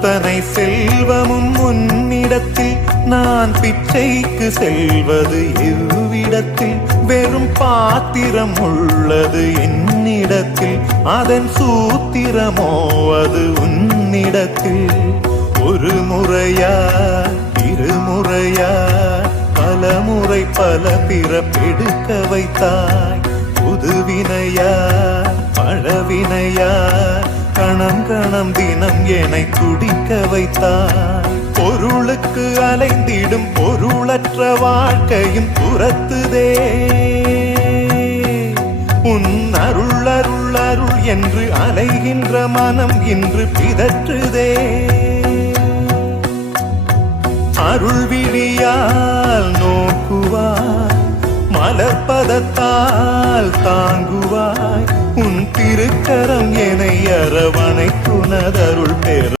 அத்தனை செல்வமும் உன்னிடத்தில் நான் பிச்சைக்கு செல்வது எவ்விடத்தில் வெறும் பாத்திரம் உள்ளது என்னிடத்தில் அதன் சூத்திரமோ அது உன்னிடத்தில் ஒரு முறையா இருமுறையா பல முறை பல பிறப்பெடுக்க வைத்தாய் புதுவினையா பழவினையா கணம் கணம் தினம் என்னை துடிக்க வைத்தாய் பொருளுக்கு அலைந்திடும் பொருளற்ற வாழ்க்கையும் துரத்துதே உன் அருள் அருள் அருள் என்று அலைகின்ற மனம் இன்று பிதற்றுதே அருள் விழியால் நோக்குவாய் மலர்பதத்தால் தாங்குவாய் உன் திருக்கரம் என்னை அரவணைக்குனதருள் பெற